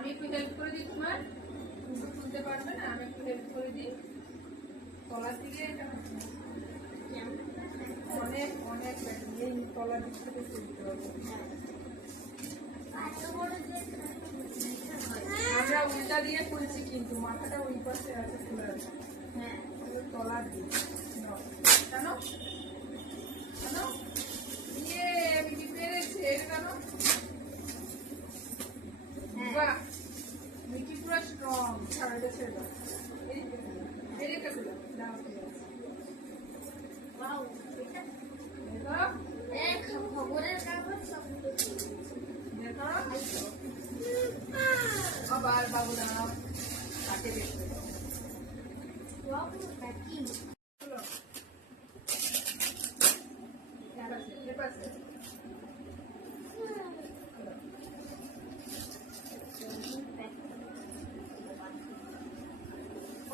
আমি একটু হেল্প করে দিই তোমার, তুমি তুলতে পারবে না, আমি একটু হেল্প করে দিই তলার দিকে। অনেক অনেক এই তলার দিক থেকে তুলতে হবে। আমরা উল্টা দিয়ে খুলছি কিন্তু মাথাটা ওই পাশে আছে, খুলে আছে। হ্যাঁ, তলার দিকে কেন কেন ইয়ে আমি পেরেছে কেন? বাহ, মিকি পুরো স্ট্রং। ছাড়া গেছে এই কাছে দাও। ওয়াও, এটা দেখো এক খবরের কাগজ সব দেখো। আবার বাবু দাও কাটে দেখতে দাও। ওয়াও, কি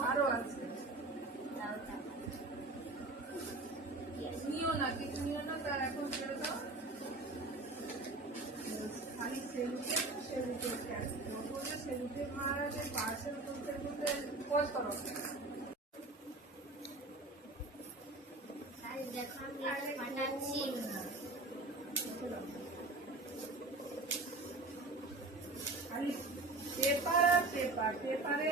আরো আছে, নিও না কিছু নিও না, তার এখন ছেড়ে দাও। খালি সেলুটে সেলুটে মারাতে পার্সেল করতে করতে পজ করো। দেখো আমি পাঠাচ্ছি। খালি পেপার আর পেপার, পেপারে